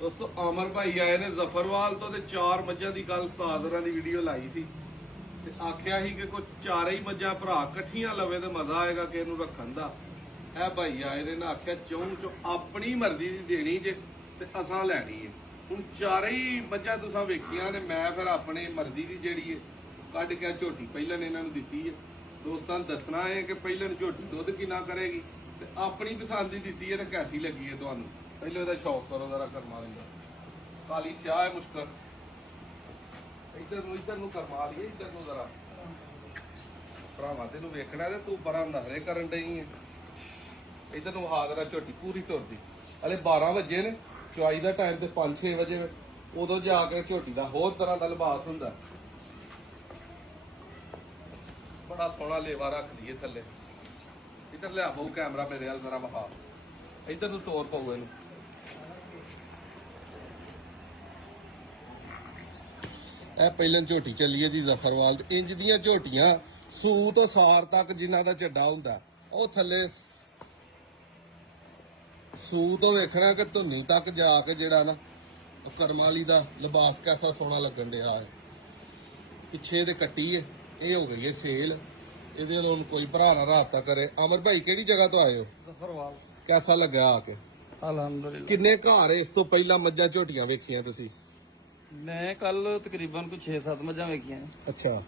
ਦੋਸਤੋ ਅਮਰ ਭਾਈ ਆਏ ਨੇ ਜ਼ਫਰਵਾਲ ਤੋਂ ਤੇ 4 ਮੱਝਾਂ ਦੀ ਗੱਲ ਉਸਤਾਦ ਹੋਰਾਂ ਦੀ ਵੀਡੀਓ ਲਾਈ ਸੀ ਤੇ ਆਖਿਆ ਸੀ ਕਿ ਕੋਈ ਚਾਰੇ ਹੀ ਮੱਝਾਂ ਭਰਾ ਇਕੱਠੀਆਂ ਲਵੇ ਤੇ ਮਜ਼ਾ ਆਏਗਾ ਕਿ ਇਹਨੂੰ ਰੱਖਣ ਦਾ। ਇਹ ਭਾਈ ਆਏ ਨੇ ਨਾ ਆਖਿਆ ਚੋਂ ਆਪਣੀ ਮਰਜ਼ੀ ਦੀ ਦੇਣੀ ਜੇ ਤੇ ਅਸਾਂ ਲੈਣੀ ਹੈ। ਹੁਣ ਚਾਰੇ ਹੀ ਮੱਝਾਂ ਤੁਸੀਂ ਵੇਖੀਆਂ ਨੇ, ਮੈਂ ਫਿਰ ਆਪਣੀ ਮਰਜ਼ੀ ਦੀ ਜਿਹੜੀ ਹੈ ਕੱਢ ਕੇ ਝੋਟੀ ਪਹਿਲਾਂ ਇਹਨਾਂ ਨੂੰ ਦਿੱਤੀ ਹੈ। ਦੋਸਤਾਂ ਨੂੰ ਦੱਸਣਾ ਹੈ ਕਿ ਪਹਿਲਾਂ ਝੋਟੀ ਦੁੱਧ ਕਿੰਨਾ ਕਰੇਗੀ ਤੇ ਆਪਣੀ ਪਸੰਦ ਦੀ ਦਿੱਤੀ ਹੈ ਤੇ ਕੈਸੀ ਲੱਗੀ ਹੈ ਤੁਹਾਨੂੰ। ਪਹਿਲੇ ਉਹਦਾ ਸ਼ੌਕ ਕਰੋ ਜ਼ਰਾ ਕਰਮਾ ਲੈਂਦਾ ਕਾਲੀ ਸਿਆਹ ਹੈ ਮੁਸ਼ਕਲ। ਇੱਧਰ ਨੂੰ ਕਰਮਾ ਲਈਏ, ਇੱਧਰ ਨੂੰ ਜ਼ਰਾ ਭਰਾਵਾਂ ਤੈਨੂੰ ਵੇਖਣਾ ਤੇ ਤੂੰ ਬੜਾ ਨਖਰੇ ਕਰਨ ਡਈ ਹੈ। ਇੱਧਰ ਨੂੰ ਹਾਜ਼ਰਾ ਝੋਟੀ ਪੂਰੀ ਟੁਰਦੀ। ਹਲੇ 12 ਵਜੇ ਨੇ, ਚੁਆਈ ਦਾ ਟਾਈਮ ਤੇ 5-6 ਵਜੇ ਉਦੋਂ ਜਾ ਕੇ ਝੋਟੀ ਦਾ ਹੋਰ ਤਰ੍ਹਾਂ ਦਾ ਲਿਬਾਸ ਹੁੰਦਾ। ਬੜਾ ਸੋਹਣਾ ਲੇਵਾ ਰੱਖ ਲਈਏ ਥੱਲੇ। ਇੱਧਰ ਲਿਆ ਬਹੁ ਕੈਮਰਾ ਮੇਰੇ ਵੱਲ ਜ਼ਰਾ ਵਹਾ, ਇੱਧਰ ਨੂੰ ਤੋਰ ਪਊ ਇਹਨੂੰ। ਇਹ ਪਹਿਲਾਂ ਝੋਟੀ ਚੱਲੀਏ ਜੀ ਜ਼ਫਰਵਾਲ ਤੇ ਇੰਜ ਦੀਆਂ ਝੋਟੀਆਂ ਸੂ ਤੋਂ ਸਾਰ ਤੱਕ ਜਿਨ੍ਹਾਂ ਦਾ ਚੱਡਾ ਹੁੰਦਾ ਉਹ ਥੱਲੇ ਸੂ ਤੋਂ ਵੇਖਣਾ ਕਿ ਧੁੰਨੀ ਤੱਕ ਜਾ ਕੇ ਜਿਹੜਾ ਨਾ ਕਰਮਾਲੀ ਦਾ ਲਿਬਾਸ ਕੈਸਾ ਸੋਹਣਾ ਲੱਗਣ ਡਿਆ ਹੈ। ਪਿੱਛੇ ਦੇ ਕੱਟੀ ਹੈ, ਇਹ ਹੋ ਗਈ ਹੈ ਸੇਲ। ਇਹਦੇ ਨਾਲ ਕੋਈ ਭਰਾ ਨਾ ਰਾਬਤਾ ਕਰੇ। ਅਮਰ ਭਾਈ ਕਿਹੜੀ ਜਗ੍ਹਾ ਤੋਂ ਆਏ ਹੋ? ਜ਼ਫਰਵਾਲ। ਕੈਸਾ ਲੱਗਾ ਆ ਕੇ? ਅਲਹਮਦੁਲਿਲਾ। ਕਿੰਨੇ ਘਰ ਇਸ ਤੋਂ ਪਹਿਲਾਂ ਮੱਝਾਂ ਝੋਟੀਆਂ ਵੇਖੀਆਂ ਤੁਸੀਂ? ਮੈਂ ਕੱਲ ਤਕਰੀਬਨ ਕੋਈ 6-7 ਮੱਝਾਂ ਵੇਖੀਆਂ। ਅੱਛਾ,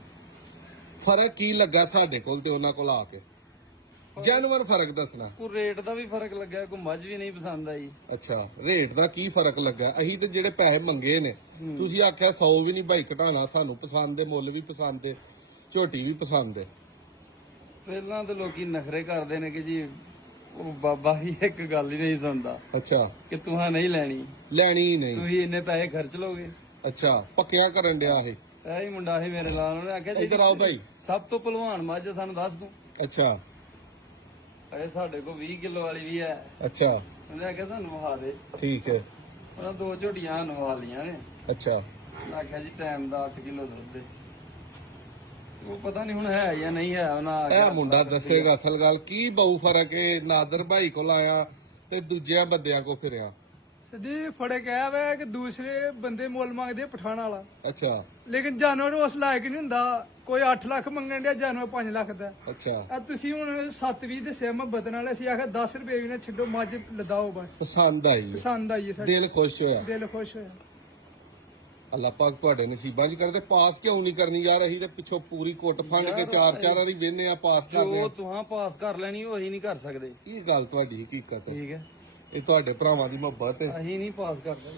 ਫਰਕ ਕੀ ਲੱਗਾ ਸਾਡੇ ਕੋਲ ਤੇ ਉਹਨਾਂ ਕੋਲ ਆ ਕੇ? ਜੈਨੂਅਨ ਫਰਕ ਦੱਸਣਾ। ਕੋਈ ਰੇਟ ਦਾ ਵੀ ਫਰਕ ਲੱਗਿਆ, ਕੋਈ ਮੱਝ ਵੀ ਨਹੀਂ ਪਸੰਦ ਆਈ। ਅੱਛਾ, ਰੇਟ ਦਾ ਕੀ ਫਰਕ ਲੱਗਾ? ਅਸੀਂ ਤੇ ਜਿਹੜੇ ਪੈਸੇ ਮੰਗੇ ਨੇ ਤੁਸੀਂ ਆਖਿਆ 100 ਵੀ ਨਹੀਂ ਭਾਈ ਘਟਾਣਾ, ਸਾਨੂੰ ਪਸੰਦ ਹੈ, ਮੁੱਲ ਵੀ ਪਸੰਦ ਹੈ, ਝੋਟੀ ਵੀ ਪਸੰਦ ਹੈ। ਪਹਿਲਾਂ ਤਾਂ ਲੋਕੀ ਨਖਰੇ ਕਰਦੇ ਨੇ ਕਿ ਜੀ ਉਹ ਬਾਬਾ ਹੀ ਇੱਕ ਗੱਲ ਹੀ ਨਹੀਂ ਸੁਣਦਾ। ਅੱਛਾ, ਕਿ ਤੁਹਾਂ ਨਹੀਂ ਲੈਣੀ, ਲੈਣੀ ਹੀ ਨਹੀਂ। ਤੁਸੀਂ ਇੰਨੇ ਪੈਸੇ ਖਰਚ ਲੋਗੇ। ਅੱਛਾ, ਪੱਕਿਆ ਕਰਨ ਡਿਆ ਇਹ। ਇਹ ਹੀ ਮੁੰਡਾ ਸੀ ਮੇਰੇ ਨਾਲ, ਉਹਨੇ ਆਖਿਆ ਇੱਧਰ ਆਓ ਭਾਈ। ਸਭ ਤੋਂ ਭਲਵਾਨ ਮੱਝ ਸਾਨੂੰ ਦੱਸ ਤੂੰ। ਅੱਛਾ ਇਹ ਸਾਡੇ ਕੋਲ 20 ਕਿਲੋ ਵਾਲੀ ਵੀ ਹੈ। ਅੱਛਾ, ਉਹਨੇ ਆਖਿਆ ਸਾਨੂੰ ਵਹਾ ਦੇ। ਠੀਕ ਹੈ। ਉਹਨਾਂ 2 ਝੋਟੀਆਂ ਨਵਾ ਲੀਆਂ ਨੇ। ਅੱਛਾ, ਉਹਨੇ ਆਖਿਆ ਜੀ ਟਾਈਮ ਦਾ 8 ਕਿਲੋ ਦੁੱਧ ਦੇ। ਉਹ ਪਤਾ ਨਹੀਂ ਹੁਣ ਹੈ ਜਾਂ ਨਹੀਂ ਹੈ। ਉਹਨਾਂ ਇਹ ਮੁੰਡਾ ਦੱਸੇਗਾ ਅਸਲ ਗੱਲ ਕੀ ਬਹੁ ਫਰਕ ਹੈ। ਨਾਦਰ ਭਾਈ ਕੋਲ ਆਇਆ ਤੇ ਦੂਜਿਆਂ ਬੰਦਿਆਂ ਕੋ ਫਿਰਿਆ। ਸਦੀ ਫੜੇ ਕਹਿਆ ਵੇ ਕਿ ਦੂਸਰੇ ਬੰਦੇ ਮੁੱਲ ਮੰਗਦੇ ਪਠਾਣ ਵਾਲਾ, ਅੱਛਾ ਲੇਕਿਨ ਜਾਨਵਰ ਉਸ ਲਾਇਕ ਨਹੀਂ ਹੁੰਦਾ। ਕੋਈ 8 ਲੱਖ ਮੰਗਣ ਡਿਆ, ਜਾਨਵਰ 5 ਲੱਖ ਦਾ। ਅੱਛਾ, ਆ ਤੁਸੀਂ ਹੁਣ 7-20 ਦੇ ਸਿਮ ਬਦਨ ਵਾਲੇ, ਅਸੀਂ ਆਖਿਆ 10 ਰੁਪਏ ਵੀ ਨਾ ਛੱਡੋ, ਮੱਝ ਲਦਾਓ ਬਸ। ਪਸੰਦ ਆਈ, ਪਸੰਦ ਆਈ ਹੈ ਸਾਡੇ, ਦਿਲ ਖੁਸ਼ ਹੋਇਆ। ਦਿਲ ਖੁਸ਼ ਹੋਇਆ। ਅੱਲਾਹ ਪਾਕ ਤੁਹਾਡੇ ਨਸੀਬਾਂ 'ਚ ਕਰਦੇ। ਪਾਸ ਕਿਉਂ ਨਹੀਂ ਕਰਨੀ ਯਾਰ? ਅਸੀਂ ਤੇ ਪਿੱਛੋਂ ਪੂਰੀ ਕੁੱਟ ਫੰਡ ਕੇ 4-4 ਵਾਰੀ ਵੇਨੇ ਆ ਪਾਸ ਜੋ ਕਰਦੇ। ਤੁਹਾਂ ਪਾਸ ਕਰ ਲੈਣੀ ਉਹ ਅਸੀਂ ਨਹੀਂ ਕਰ ਸਕਦੇ। ਇਹ ਗੱਲ ਤੁਹਾਡੀ ਹਕੀਕਤ ਹੈ, ਠੀਕ ਹੈ, ਇਹ ਤੁਹਾਡੇ ਭਰਾਵਾਂ ਦੀ ਮੁਹੱਬਤ ਹੈ। ਅਸੀਂ ਨਹੀਂ ਪਾਸ ਕਰ ਸਕਦੇ।